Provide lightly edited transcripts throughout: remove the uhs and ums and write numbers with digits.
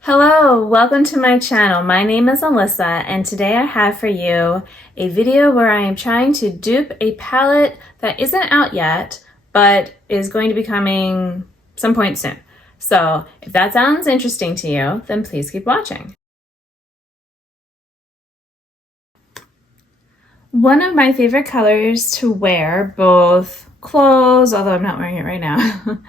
Hello, welcome to my channel. My name is Alyssa and today I have for you a video where I am trying to dupe a palette that isn't out yet but is going to be coming some point soon. So if that sounds interesting to you, then please keep watching. One of my favorite colors to wear, both clothes, although I'm not wearing it right now,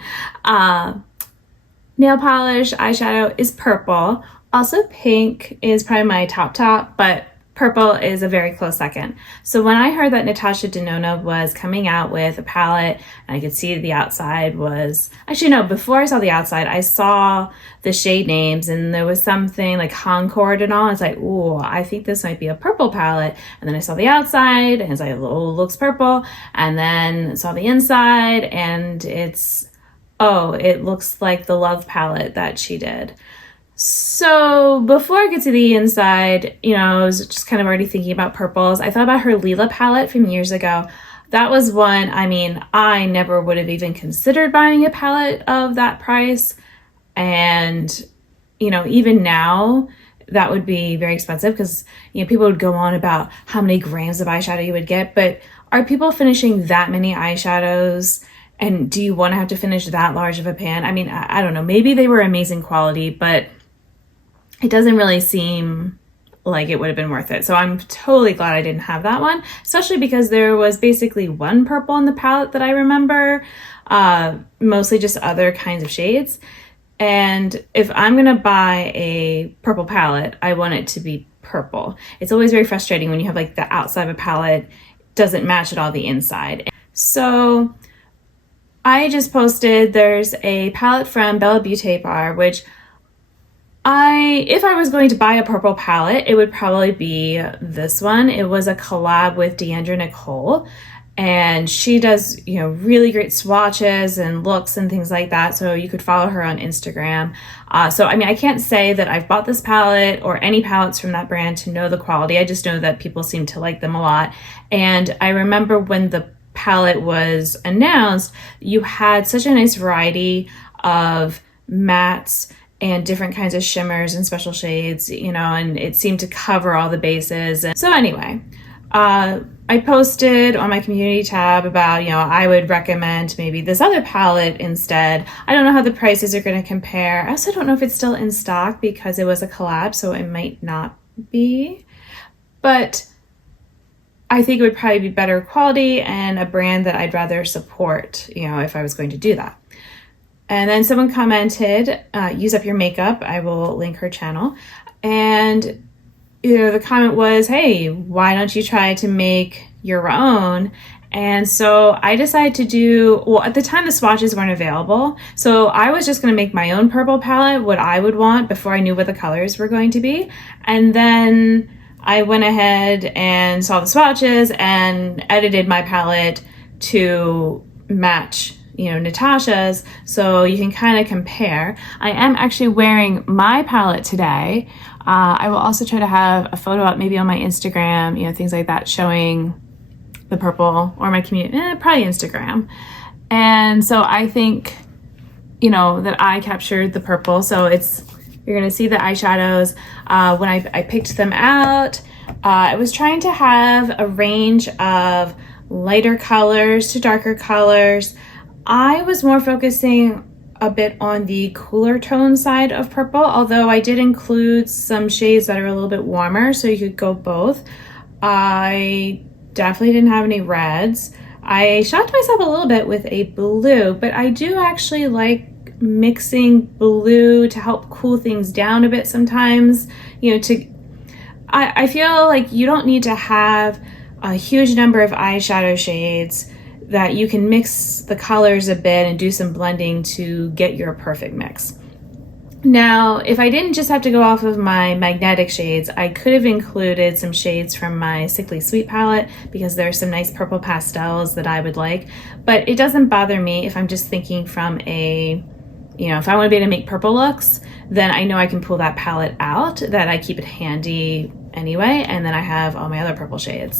nail polish, eyeshadow is purple. Also pink is probably my top, but purple is a very close second. So when I heard that Natasha Denona was coming out with a palette and I could see the outside was, actually no, before I saw the outside, I saw the shade names and there was something like Concord and all. I was like, ooh, I think this might be a purple palette. And then I saw the outside and it's like, oh, it looks purple. And then saw the inside and oh, it looks like the Love palette that she did. So before I get to the inside, I was just kind of already thinking about purples. I thought about her Lila palette from years ago. That was one, I never would have even considered buying a palette of that price. And, even now, that would be very expensive because, people would go on about how many grams of eyeshadow you would get. But are people finishing that many eyeshadows? And do you want to have to finish that large of a pan? I don't know. Maybe they were amazing quality, but it doesn't really seem like it would have been worth it. So I'm totally glad I didn't have that one, especially because there was basically one purple in the palette that I remember, mostly just other kinds of shades. And if I'm going to buy a purple palette, I want it to be purple. It's always very frustrating when you have like the outside of a palette doesn't match at all the inside. So I just posted, there's a palette from Bella Beauty Bar, which if I was going to buy a purple palette, it would probably be this one. It was a collab with Deandra Nicole, and she does, really great swatches and looks and things like that. So you could follow her on Instagram. I can't say that I've bought this palette or any palettes from that brand to know the quality. I just know that people seem to like them a lot. And I remember when the palette was announced, you had such a nice variety of mattes and different kinds of shimmers and special shades, and it seemed to cover all the bases. And so anyway, I posted on my community tab about, I would recommend maybe this other palette instead. I don't know how the prices are going to compare. I also don't know if it's still in stock because it was a collab, so it might not be. But I think it would probably be better quality and a brand that I'd rather support, if I was going to do that. And then someone commented, use up your makeup. I will link her channel. And the comment was, hey, why don't you try to make your own? And so I decided to do, well, at the time the swatches weren't available. So I was just going to make my own purple palette, what I would want before I knew what the colors were going to be. And then I went ahead and saw the swatches and edited my palette to match Natasha's, so you can kind of compare. I am actually wearing my palette today. I will also try to have a photo up maybe on my Instagram, things like that, showing the purple, or my community, probably Instagram. And so I think, that I captured the purple. So you're gonna see the eyeshadows. When I picked them out, I was trying to have a range of lighter colors to darker colors. I was more focusing a bit on the cooler tone side of purple, although I did include some shades that are a little bit warmer, so you could go both. I definitely didn't have any reds. I shocked myself a little bit with a blue, but I do actually like mixing blue to help cool things down a bit sometimes. I feel like you don't need to have a huge number of eyeshadow shades, that you can mix the colors a bit and do some blending to get your perfect mix. Now, if I didn't just have to go off of my magnetic shades, I could have included some shades from my Sickly Sweet palette because there's some nice purple pastels that I would like, but it doesn't bother me if I'm just thinking from if I want to be able to make purple looks, then I know I can pull that palette out, that I keep it handy anyway, and then I have all my other purple shades.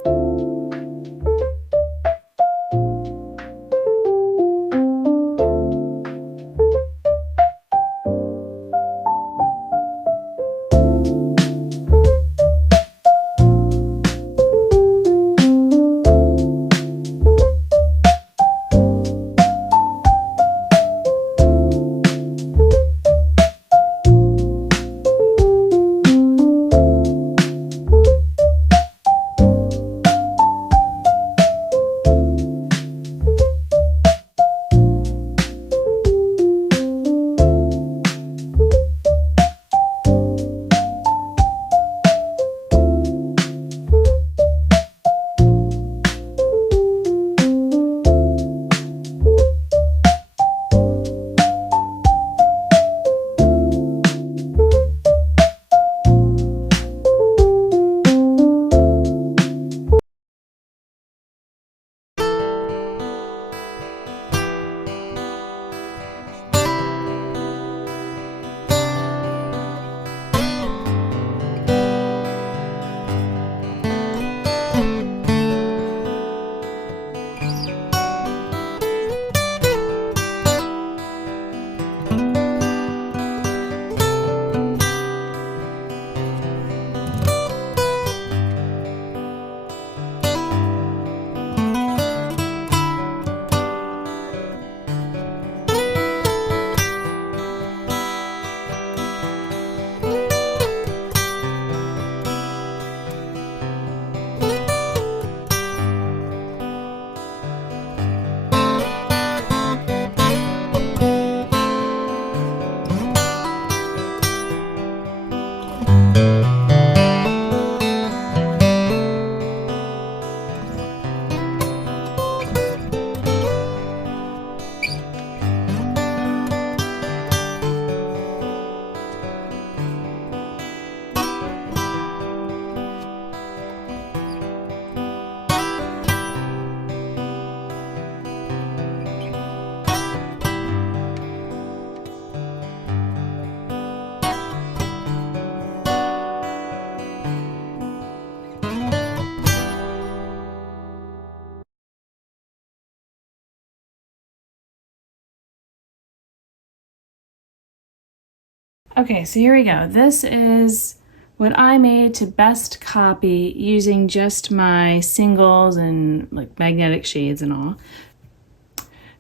Okay, so here we go. This is what I made to best copy using just my singles and like magnetic shades and all.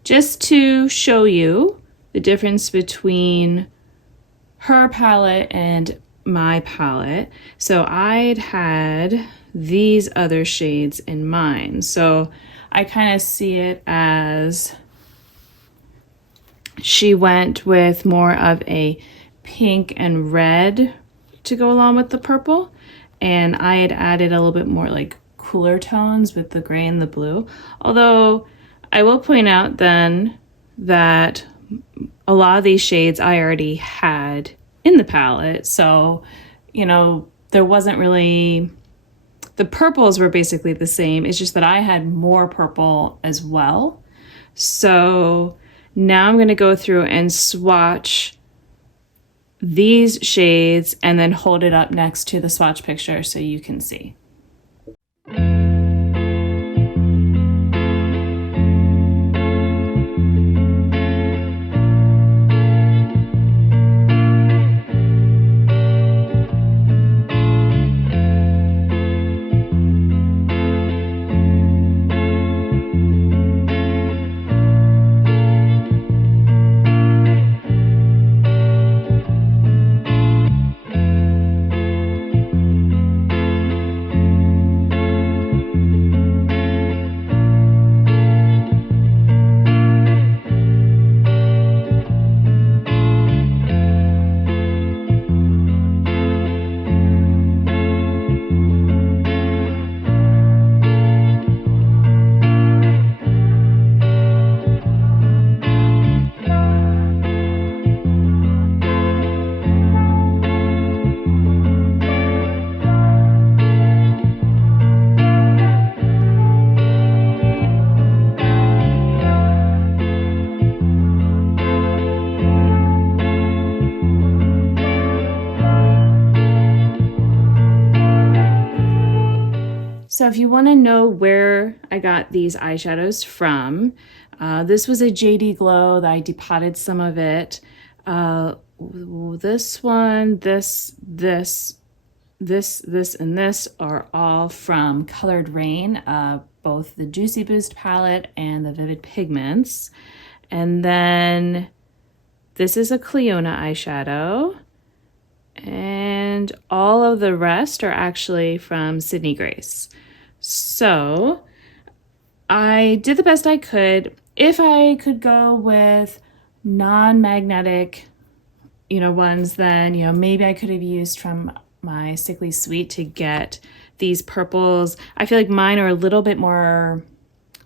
Just to show you the difference between her palette and my palette. So I'd had these other shades in mine. So I kind of see it as she went with more of a pink and red to go along with the purple. And I had added a little bit more like cooler tones with the gray and the blue. Although I will point out then that a lot of these shades I already had in the palette. So, you know, there wasn't really, the purples were basically the same. It's just that I had more purple as well. So now I'm going to go through and swatch these shades and then hold it up next to the swatch picture so you can see. So if you want to know where I got these eyeshadows from, this was a JD Glow that I depotted some of it. This one, this, and this are all from Colored Rain, both the Juicy Boost palette and the Vivid Pigments. And then this is a Cleona eyeshadow. And all of the rest are actually from Sydney Grace. So I did the best I could. If I could go with non-magnetic, ones, then, maybe I could have used from my Sickly Sweet to get these purples. I feel like mine are a little bit more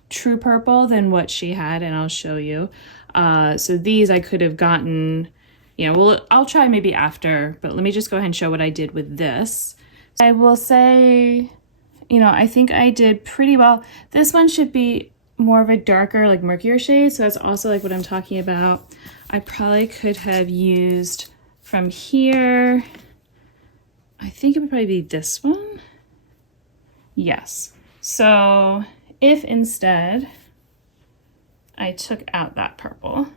true purple than what she had, and I'll show you. So these I could have gotten, well, I'll try maybe after, but let me just go ahead and show what I did with this. I will say, I think I did pretty well. This one should be more of a darker, like murkier shade. So that's also like what I'm talking about. I probably could have used from here. I think it would probably be this one. Yes. So if instead I took out that purple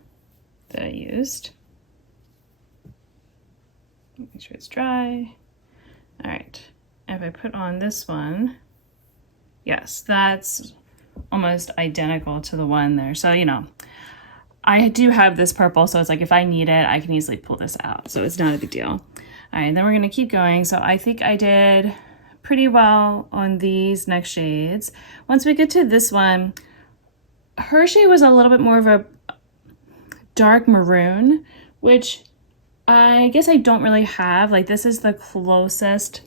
that I used, make sure it's dry. All right. If I put on this one, yes, that's almost identical to the one there. So, I do have this purple, so it's like if I need it, I can easily pull this out. So it's not a big deal. All right, then we're gonna keep going. So I think I did pretty well on these next shades. Once we get to this one, her shade was a little bit more of a dark maroon, which I guess I don't really have. Like this is the closest.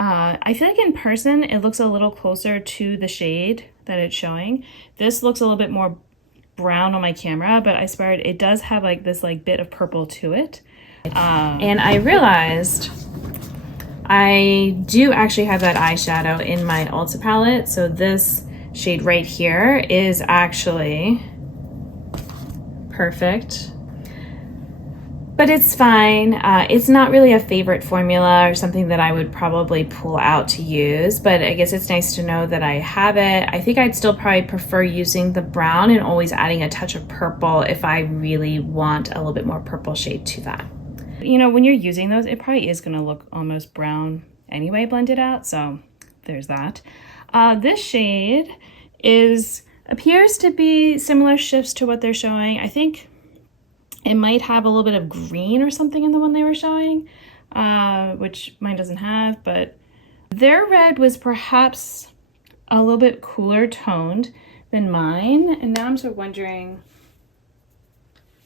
I feel like in person, it looks a little closer to the shade that it's showing. This looks a little bit more brown on my camera, but I swear it does have like this like bit of purple to it. And I realized I do actually have that eyeshadow in my Ulta palette. So this shade right here is actually perfect. But it's fine. It's not really a favorite formula or something that I would probably pull out to use, but I guess it's nice to know that I have it. I think I'd still probably prefer using the brown and always adding a touch of purple if I really want a little bit more purple shade to that. You know, when you're using those, it probably is gonna look almost brown anyway, blended out, so there's that. This shade appears to be similar shifts to what they're showing. I think it might have a little bit of green or something in the one they were showing, which mine doesn't have, but their red was perhaps a little bit cooler toned than mine. And now I'm sort of wondering,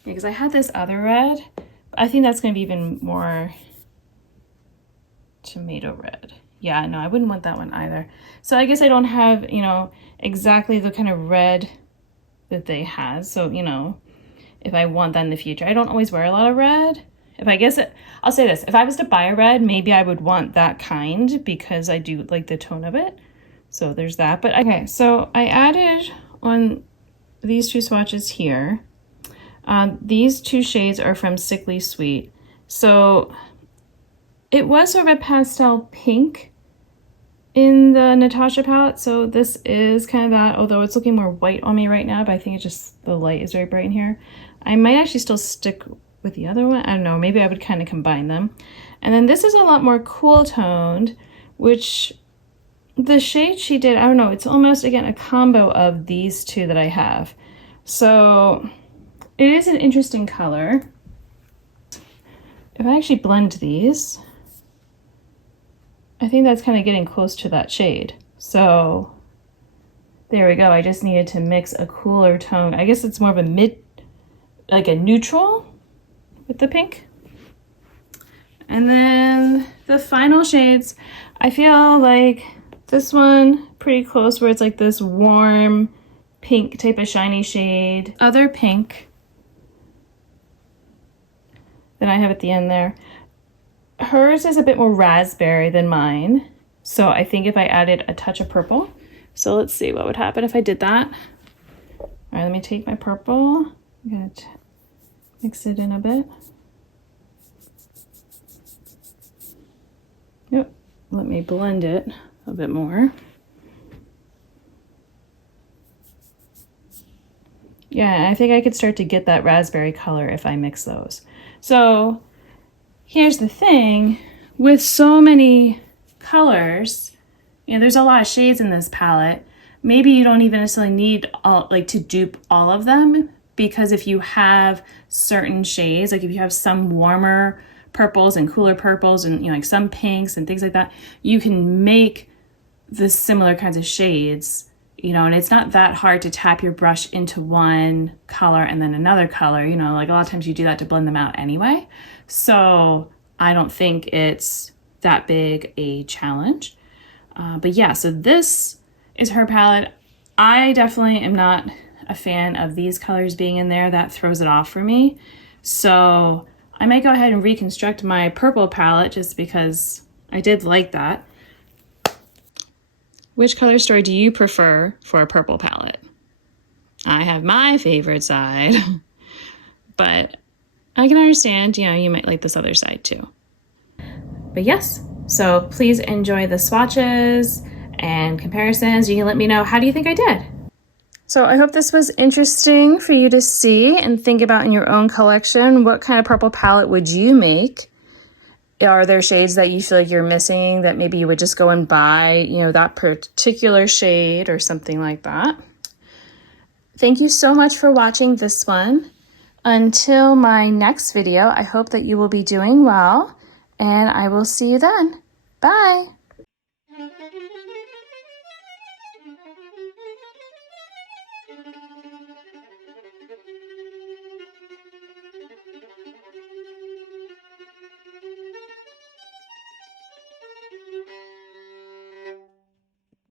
because I had this other red, I think that's going to be even more tomato red. Yeah, no, I wouldn't want that one either. So I guess I don't have, you know, exactly the kind of red that they had. So, you know, if I want that in the future, I don't always wear a lot of red. I'll say this, if I was to buy a red, maybe I would want that kind because I do like the tone of it. So there's that. But okay, so I added on these two swatches here. These two shades are from Sickly Sweet. So it was sort of a pastel pink in the Natasha palette. So this is kind of that, although it's looking more white on me right now, but I think it's just the light is very bright in here. I might actually still stick with the other one. I don't know, maybe I would kind of combine them. And then this is a lot more cool toned, which the shade she did, I don't know, it's almost, again, a combo of these two that I have. So it is an interesting color. If I actually blend these, I think that's kind of getting close to that shade. So there we go. I just needed to mix a cooler tone. I guess it's more of a like a neutral with the pink. And then the final shades, I feel like this one pretty close where it's like this warm pink type of shiny shade. Other pink that I have at the end there. Hers is a bit more raspberry than mine. So I think if I added a touch of purple, so let's see what would happen if I did that. All right, let me take my purple. I'm gonna mix it in a bit. Yep, let me blend it a bit more. Yeah, I think I could start to get that raspberry color if I mix those. So here's the thing, with so many colors, you know, there's a lot of shades in this palette. Maybe you don't even necessarily need to dupe all of them, because if you have certain shades, like if you have some warmer purples and cooler purples and, you know, like some pinks and things like that, you can make the similar kinds of shades, you know, and it's not that hard to tap your brush into one color and then another color, you know, like a lot of times you do that to blend them out anyway. So I don't think it's that big a challenge. But yeah, so this is her palette. I definitely am not a fan of these colors being in there. That throws it off for me. So I might go ahead and reconstruct my purple palette just because I did like that. Which color story do you prefer for a purple palette? I have my favorite side, but I can understand, you know, you might like this other side too. But yes, so please enjoy the swatches and comparisons. You can let me know, how do you think I did? So I hope this was interesting for you to see and think about in your own collection. What kind of purple palette would you make? Are there shades that you feel like you're missing that maybe you would just go and buy, you know, that particular shade or something like that? Thank you so much for watching this one. Until my next video, I hope that you will be doing well, and I will see you then. Bye.